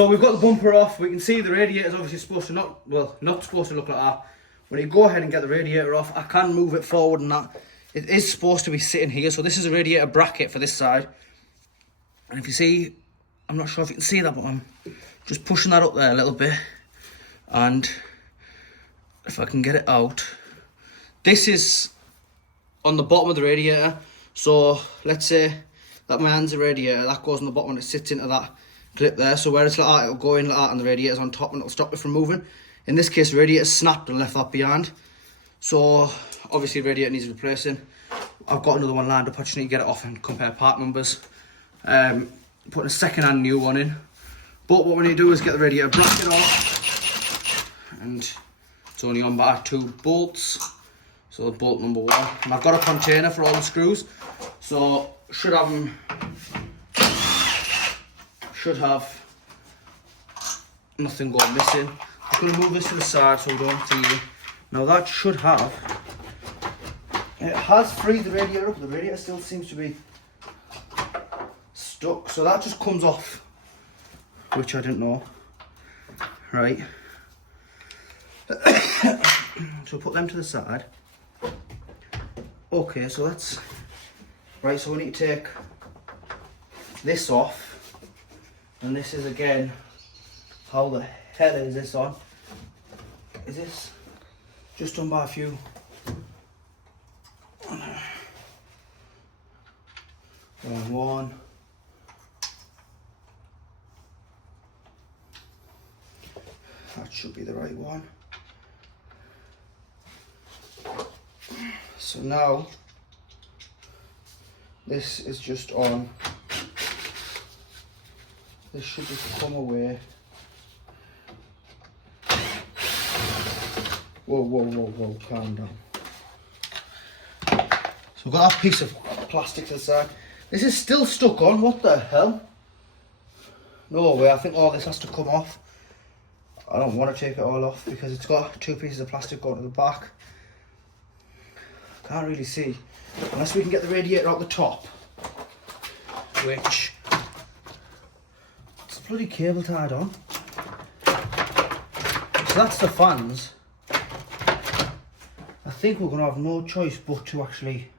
So we've got the bumper off. We can see the radiator is obviously supposed to not supposed to look like that. When you go ahead and get the radiator off, I can move it forward and that. It is supposed to be sitting here. So this is a radiator bracket for this side. And if you see, I'm not sure if you can see that, but I'm just pushing that up there a little bit. And if I can get it out, this is on the bottom of the radiator. So let's say that my hand's a radiator, that goes on the bottom and it sits into that clip there. So where it's like that, it'll go in like that and the radiator's on top and it'll stop it from moving. In this case, the radiator snapped and left that behind. So obviously the radiator needs replacing. I've got another one lined up, I just need to get it off and compare part numbers. Putting a second hand new one in. But what we need to do is get the radiator bracket off. And it's only on by 2 bolts. So bolt number 1. And I've got a container for all the screws. So should have nothing going missing. I'm going to move this to the side so we don't see it. Now that should have, it has freed the radiator up. The radiator still seems to be stuck. So that just comes off, which I didn't know. Right. So put them to the side. Okay, so that's right. So we need to take this off, and this is again, how the hell is this on? Is this just done by a few? One. That should be the right one. So now, this is just on. This should just come away. Whoa, calm down. So we've got that piece of plastic to the side. This is still stuck on, what the hell? No way, I think all this has to come off. I don't want to take it all off because it's got 2 pieces of plastic going to the back. Can't really see, unless we can get the radiator out the top, which it's a bloody cable tied on. So that's the fans. I think we're going to have no choice but to actually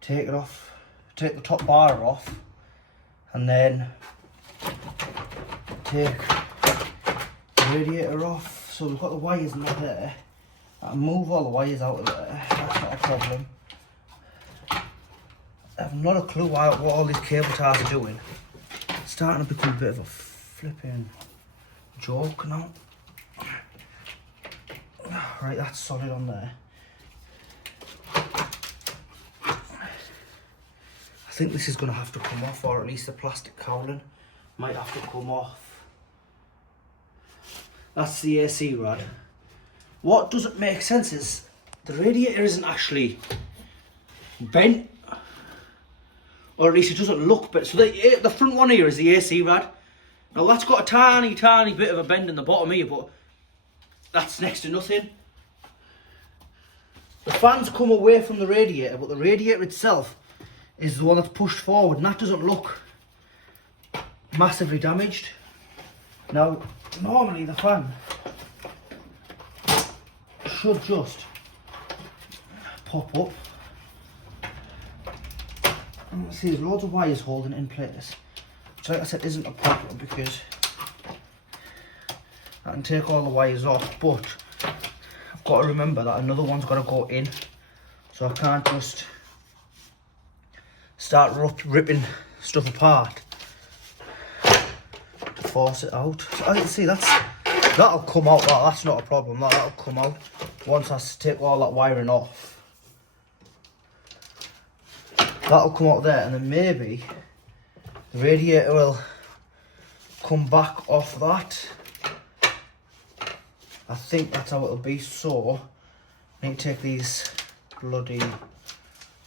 take it off, take the top bar off, and then take the radiator off. So we've got the wires in there. I can move all the wires out of there, that's not a problem. I have not a clue what all these cable ties are doing. It's starting to become a bit of a flipping joke now. Right, that's solid on there. I think this is going to have to come off, or at least the plastic cowling might have to come off. That's the AC rod. What doesn't make sense is the radiator isn't actually bent, or at least it doesn't look bent. So the front one here is the AC rod. Now that's got a tiny bit of a bend in the bottom here, but that's next to nothing. The fans come away from the radiator, but the radiator itself is the one that's pushed forward, and that doesn't look massively damaged. Now, normally the fan should just pop up. And see, there's loads of wires holding it in place, which, like I said, isn't a problem because I can take all the wires off, but I've got to remember that another one's got to go in, so I can't just start ripping stuff apart to force it out. So as you can see, that'll come out. That's not a problem. That'll come out once I take all that wiring off. That'll come out there, and then maybe the radiator will come back off that. I think that's how it'll be. So I need to take these bloody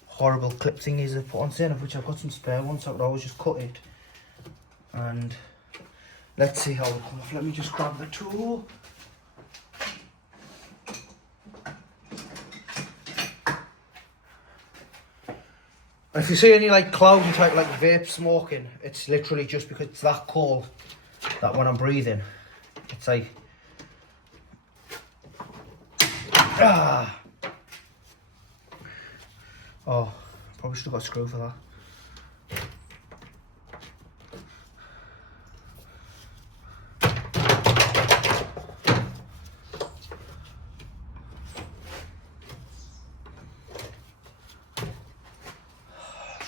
horrible clip thingies I put on, saying of which I've got some spare ones, so I could always just cut it. And let's see how they come off. Let me just grab the tool. If you see any like cloudy type like vape smoking, it's literally just because it's that cold that when I'm breathing, it's like, oh, probably should have got a screw for that.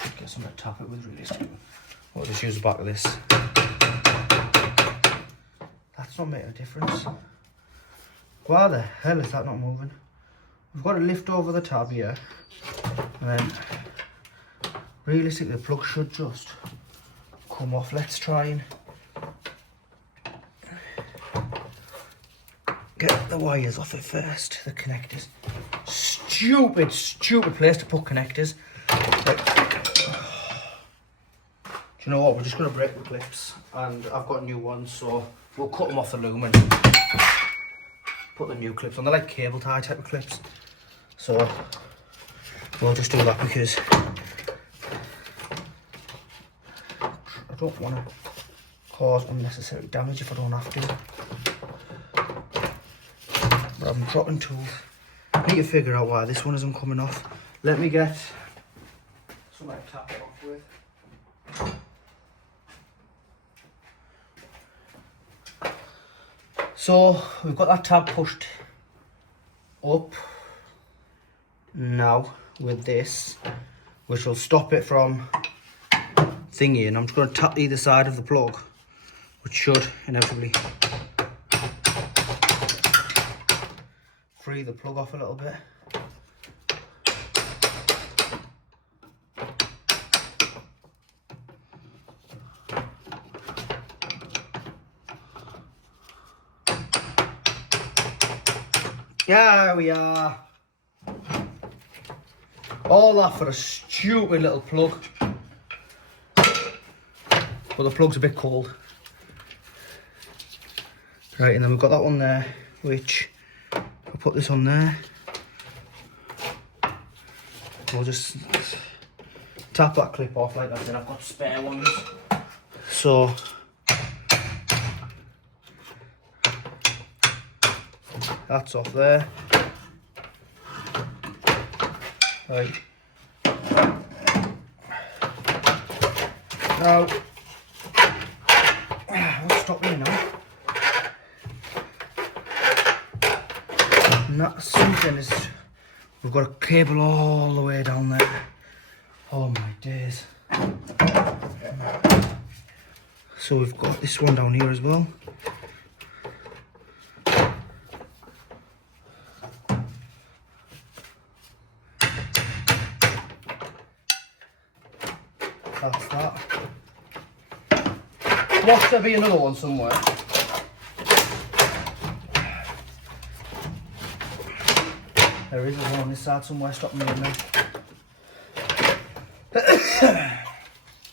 Should get something to tap it with really. I'll just use the back of this. That's not making a difference. Why the hell is that not moving? We've got to lift over the tab here, and then realistically the plug should just come off. Let's try and get the wires off it first, the connectors. Stupid place to put connectors. Do you know what, we're just going to break the clips, and I've got new ones, so we'll cut them off the loom and put the new clips on. They're like cable tie type of clips, so we'll just do that because I don't want to cause unnecessary damage if I don't have to. But I'm dropping tools. I need to figure out why this one isn't coming off. Let me get something to tap it off with. So we've got that tab pushed up now with this, which will stop it from thingy, and I'm just going to tap either side of the plug, which should inevitably free the plug off a little bit. There we are. All that for a stupid little plug. But the plug's a bit cold. Right, and then we've got that one there, which I'll put this on there. We'll just tap that clip off like I said. I've got spare ones. So that's off there. Right. Now, what's stopping me now? And that's something is, we've got a cable all the way down there. Oh my days. So we've got this one down here as well. That's that. Must there be another one somewhere? There is one on this side somewhere, stop me in there.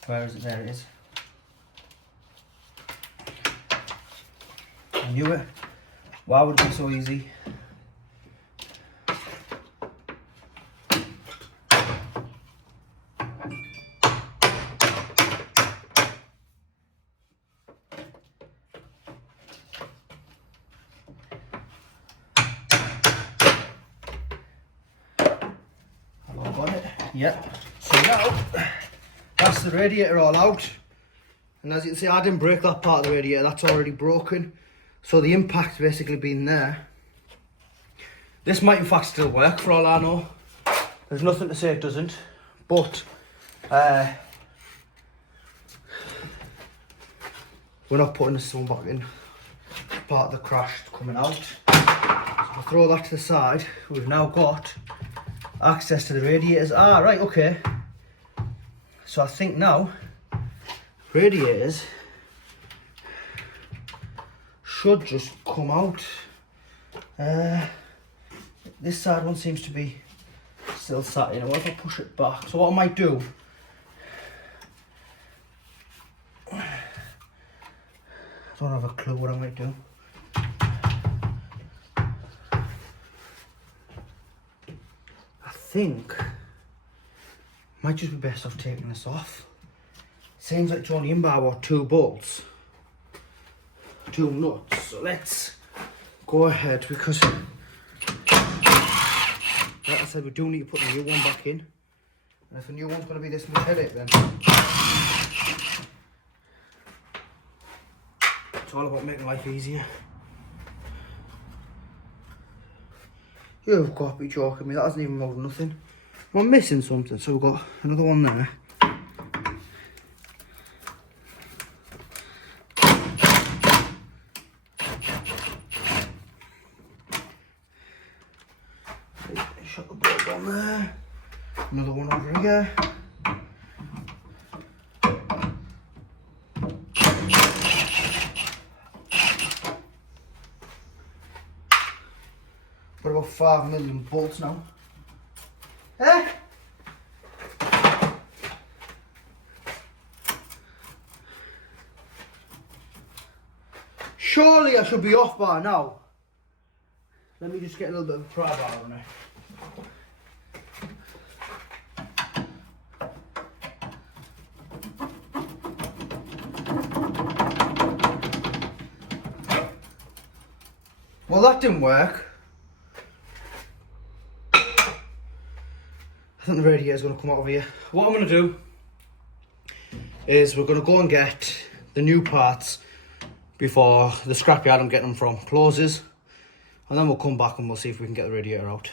Where is it? There it is. I knew it. Why would it be so easy? Yeah, so now that's the radiator all out, and as you can see I didn't break that part of the radiator, that's already broken, so the impact's basically been there. This might in fact still work for all I know, there's nothing to say it doesn't, but we're not putting this one back in, part of the crash coming out, so I'll throw that to the side. We've now got access to the radiators. Ah, right, okay. So I think now radiators should just come out. This side one seems to be still sat in. What if I push it back? So what I might do, I don't have a clue what I might do. I think might just be best off taking this off. Seems like it's only in by about 2 bolts. two nuts. So let's go ahead, because like I said, we do need to put the new one back in. And if the new one's going to be this much headache, then it's all about making life easier. You've got to be joking me, that hasn't even moved nothing. I'm missing something, so we've got another one there. Shut the bulb on there. Another one over here. Got about 5 million bolts now. Eh? Surely I should be off by now. Let me just get a little bit of a pry bar on it. Well, that didn't work. I think the radiator is going to come out of here. What I'm going to do is we're going to go and get the new parts before the scrapyard I'm getting them from closes, and then we'll come back and we'll see if we can get the radiator out.